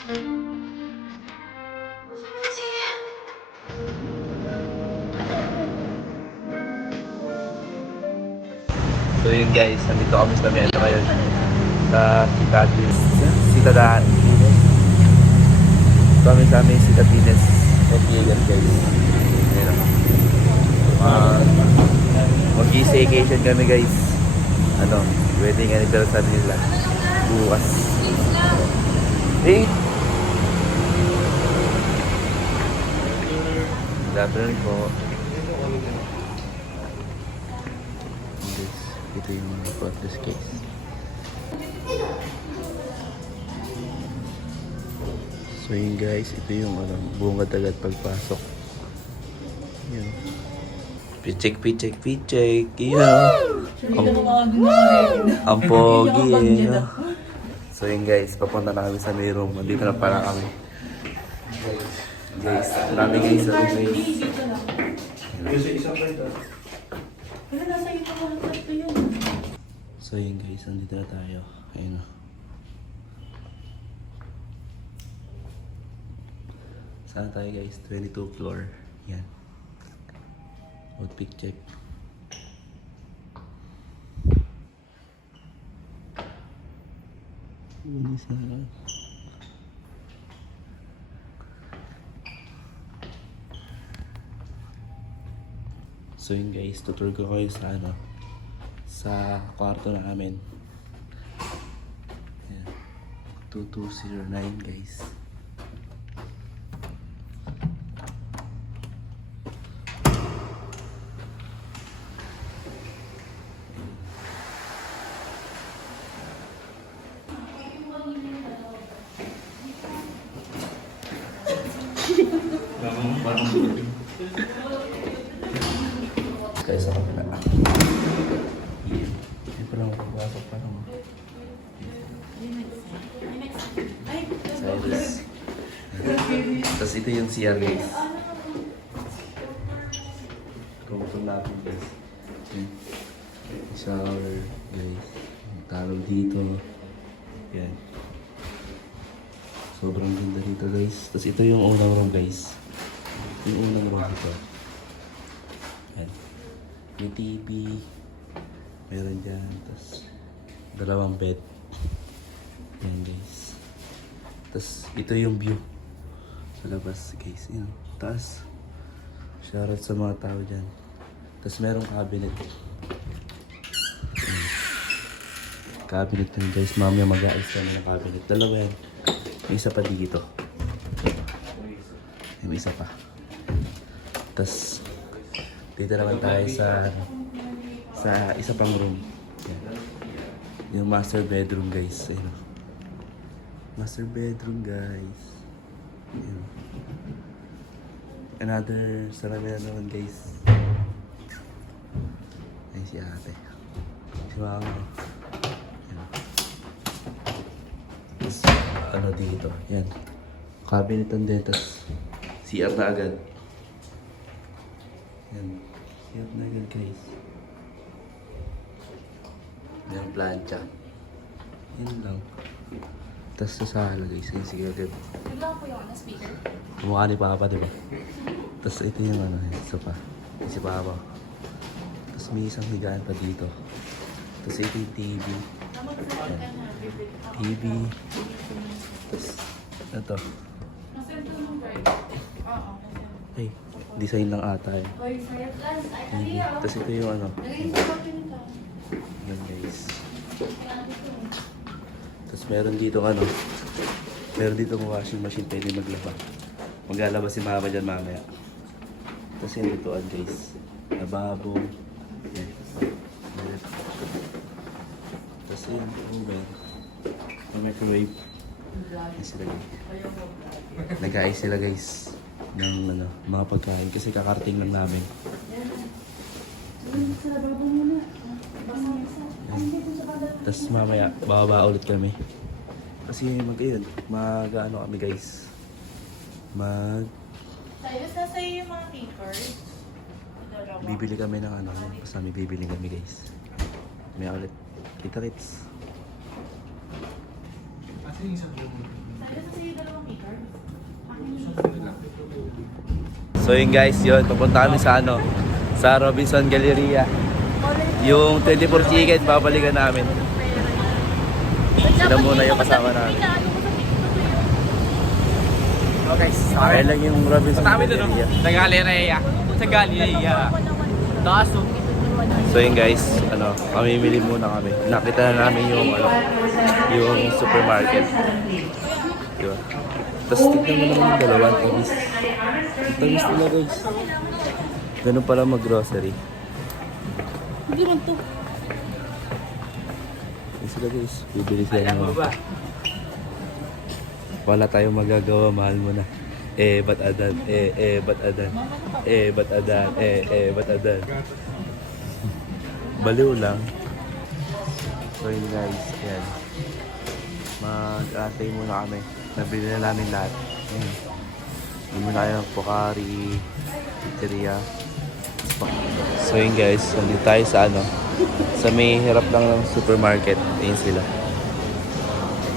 So yun guys, nandito kami sa Meta ngayon sa Tita Tines. Tita Tines. Kami sa amin si Tita Tines. Mag-iigan guys. Ayun ako. Mag-i-staycation kami guys. Ano, wedding anniversary nila. Bukas. Hey! Good afternoon po. Ito yung about this case. So yun guys, ito yung buong katagat pagpasok. Yun. Pichek. Yun. Ang pogi eh. So yun guys, papunta na kami sa may room. Dito na para kami. Guys, marami guys sa room guys. So yun guys, nandito na tayo. Ayun o. Saan tayo guys? 22 floor. Yan. Outpick check. Bilis na. So yun guys, tutur ko kayo sa sa kwarto namin. Ayan. 2209 guys. Kaya sa kapila. Hindi pa lang pagpasok pa naman. Cyrus. Tapos ito yung CR guys. Kumutong natin guys. Shower guys. Talo dito. Yan. Sobrang ganda dito guys. Tapos ito yung unang room guys. Yung unang room dito. Yan. May TV. Meron dyan. Tapos dalawang bed. Yan guys. Tapos ito yung view. Sa labas guys. Yan. Taas. Shoutout sa mga tao dyan. Tapos merong cabinet. Yan. Cabinet yan guys. Mamaya mag-aayos kami ng cabinet. Dalawa yan. May isa pa dito. May isa pa. Tapos dito naman tayo sa isa pang room. Yan. Yung master bedroom guys. Ayun. Master bedroom guys. Ayun. Another salamin na naman guys. Ayun si ate. Si mama. Ayun. Tapos ano dito. Yan. Cabinet din. Tapos CR na agad. Yan. CR na agad guys. Yung plancha. Yan lang. Tapos sa sala guys. Yung sige agad. Bigla ko yung speaker. Mukha ni Papa diba? Tapos ito yung isa pa. Si Papa. Tapos may isang higaan pa dito. Tapos ito yung TV. Yan. TV. Tapos ito. Hey, design lang ata eh. TV. Tapos ito yung yan guys. Tapos meron dito meron dito washing machine, pwede maglaba. Maglalaba si mama dyan mamaya. Tapos yung ditoan guys. Lababo. Yan. Tapos yung oven. May microwave. Yan sila guys. Nag-aayos sila guys ng mga pagkain kasi kakarating lang namin. Tapos mamaya bababa ulit kami. Kasi mag-ano kami guys. Tayo, sasa'yo yung mga papers. Bibili kami ng basta may bibili kami guys. May ulit. Kita-kits. Saan Ayos na sa'yo dalawang keycard. So yun guys, yun. Papunta kami sa ano, sa Robinson Galleria. Yung 24 ticket, babalikan namin. Sila muna yung kasama namin. Okay, Kaya lang yung Robinson Galleria. Sa Galleria. Sa Galleria. Taas no? So yun guys, ano, mamimili muna kami. Nakita na namin yung ano, yung supermarket. Diba? Tapos tignan mo naman yung dalawang tamis. Ang tamis nila guys. Ganun pala mag-grocery. Hindi man to. Yun sila guys, bibili sila ng mga. Wala tayong magagawa, mahal mo na. Ba't adan? Ba't adan? Ba't adan? Ba't adan? Baliw lang. So yun guys, yan. Mag-atay muna kami. Nabili na namin lahat. Ayan. Hindi mo na kayo Pocari, Pizzeria. So yun guys, nandito tayo sa ano, sa may hirap lang ng supermarket. Ayan sila.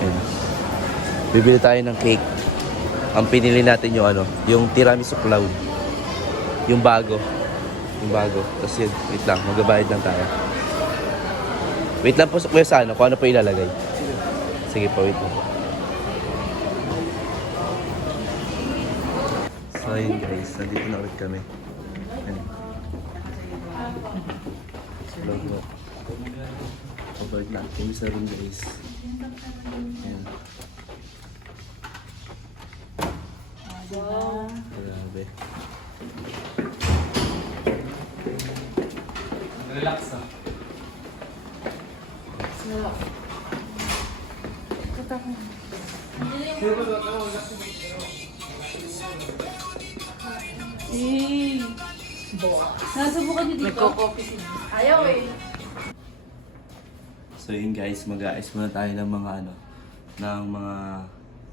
Ayan. Bibili tayo ng cake. Ang pinili natin yung ano, yung tiramisu cloud. Yung bago. Yung bago. Tapos yun, wait lang, magbabayad lang tayo. Wait lang po kuya sa ano, kung ano po ilalagay. Sige po, wait lang. So yun guys, nandito na ulit kami. Ayan. Logo. Covered na kami sa room guys. Ayan. Grabe. Relax ah. Nasubukan niyo dito? Nagko-coffee si ayaw eh. So yun guys, mag-aayos muna tayo ng mga ano, ng mga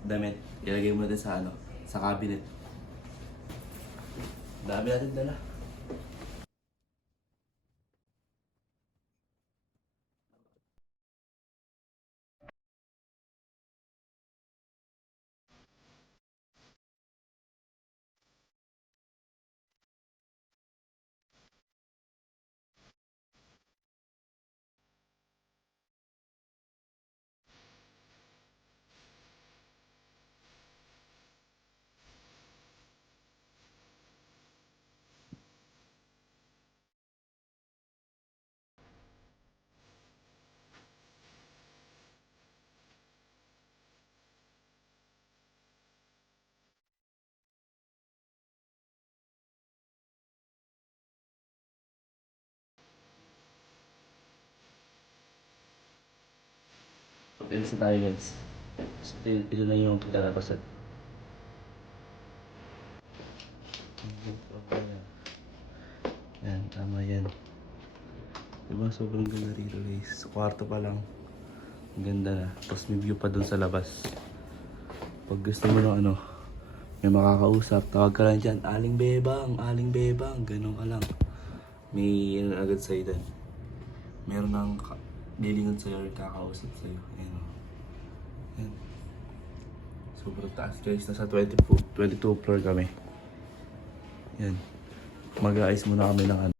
damit. Ilagay mo natin sa ano, sa cabinet. Dami natin dala. Pag-alis na tayo guys. So, ito na yung kitarapasan. Yan, tama yan. Diba sobrang ganda rito guys. Sa kwarto pa lang. Ang ganda na. Tapos may view pa dun sa labas. Pag gusto mo ng ano, may makakausap, tawag ka lang dyan, Aling Bebang, Aling Bebang, ganun ka lang. May ano agad sa'yo dun. Meron ng lilingon sa'yo or kakausap sa'yo. Ayan o. Ayan. Sobrang taas guys. Nasa 22 floor kami. Yan. Mag-aayos muna kami ng ano.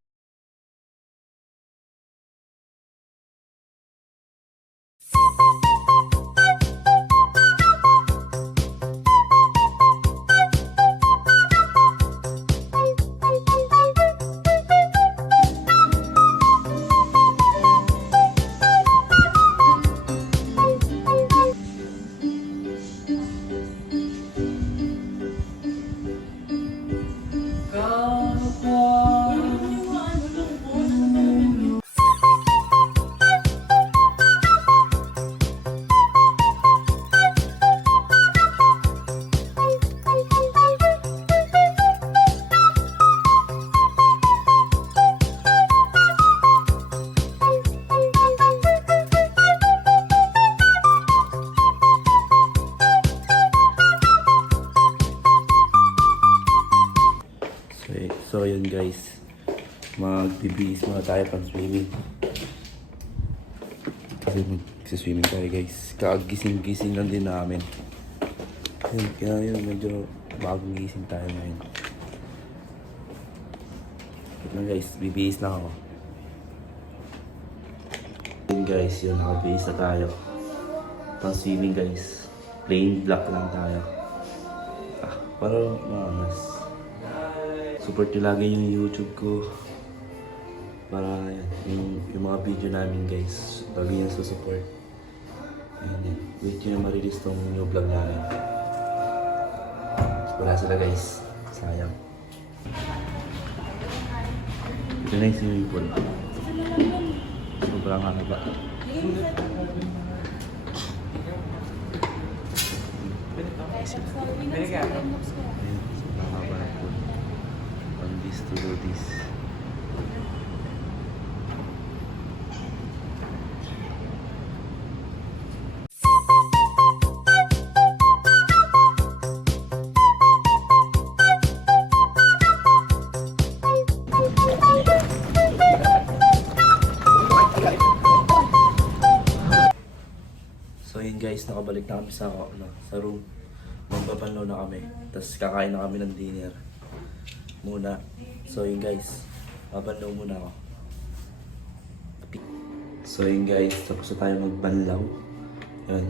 So yun guys, magbibihis muna tayo pang swimming. Kasi mag-swimming tayo guys. Kagising-gising lang din namin. Yun, kaya yun, medyo bagong gising tayo ngayon. Wait lang guys, bibihis lang ako. Yun guys, yun, nakabihis na tayo. Pang swimming guys. Plain black lang tayo. Parang mas support nyo lagi yung YouTube ko. Para yan, yung mga video namin guys, lagi yan susupport. Ayan yan. Wait nyo na ma-release tong new vlog namin. Wala sila guys. Sayang. Ito na yung swimming pool. Sobrang haba. Ayan, sobrang haba na pool. On this to do this. So yun guys, nakabalik na kami sa room. Magpapanlaw na kami. Tapos kakain na kami ng dinner. Muna. So yun guys, papanlaw muna ako. So yun guys, tapos na tayo magpanlaw. Yun.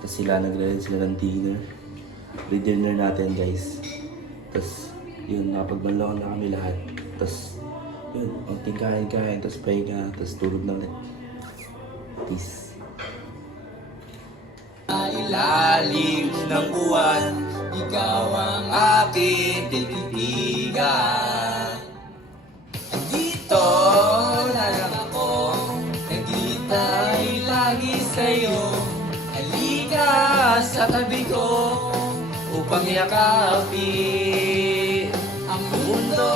Tapos naglalagay sila ng dinner. Dinner natin guys. Tapos yun, nakapagpanlaw na kami lahat. Tapos yun, konting kain-kain, tapos pahinga, tapos tulog na ulit. Peace. Ilalim ng buwan, ikaw ang aking titigan. Dito na lang ako, nagitay lagi sa'yo. Halika sa tabi ko, upang yakapin ang mundo.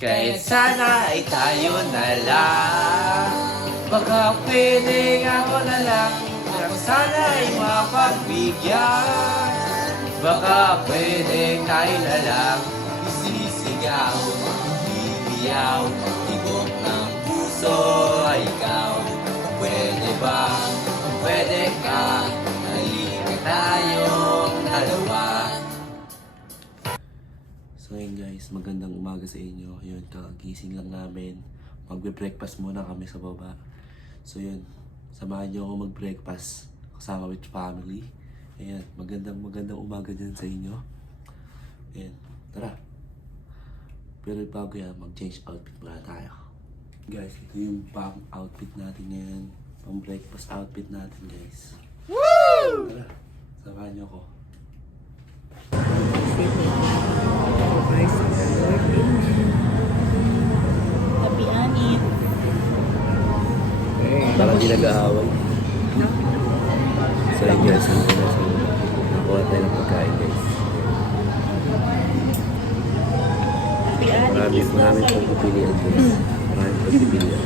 Kahit sana ay tayo na lang, baka pwede ako na lang, kung sana ay mapagbigyan. Baka pwede tayo na lang, isisigaw, bibiyaw, tibok ng puso ay ikaw. Pwede ba, pwede ka, halika tayong dalawa. So yun guys, magandang umaga sa inyo. Yun, kagising lang namin. Magbe-breakfast muna kami sa baba. So yun, samahan nyo ako mag-breakfast kasama with family. Ayan, magandang umaga dyan sa inyo. Ayan, tara. Pero bago yan, mag-change outfit muna tayo. Guys, ito yung pang outfit natin ngayon. Pang breakfast outfit natin guys. Woo! Tara, samahan nyo ako. Happy Anit. Parang di nag-aaway. So yun guys, nakuha tayo ng pagkain guys. Happy Anit. Maraming pagpipilian guys. Maraming pagpipilian.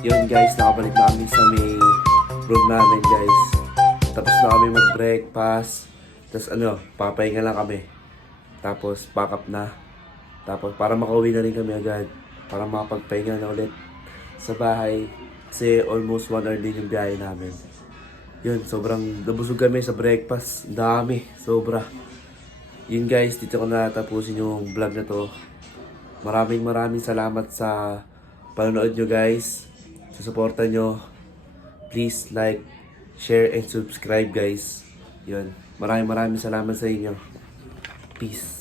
Yun guys, nakabalik na kami sa may room namin guys. Tapos na kami mag-breakfast. Tapos papahinga lang kami. Tapos pack up na. Tapos para makauwi na rin kami agad. Para makapagpahinga na ulit sa bahay. Kasi almost 1 hour din yung biyahe namin. Yun, sobrang nabusog kami sa breakfast. Dami, sobra. Yun guys, dito ko natapusin yung vlog na to. Maraming salamat sa panonood nyo guys. Sa suporta nyo. Please like, share, and subscribe guys. Yun. Maraming salamat sa inyo. Peace.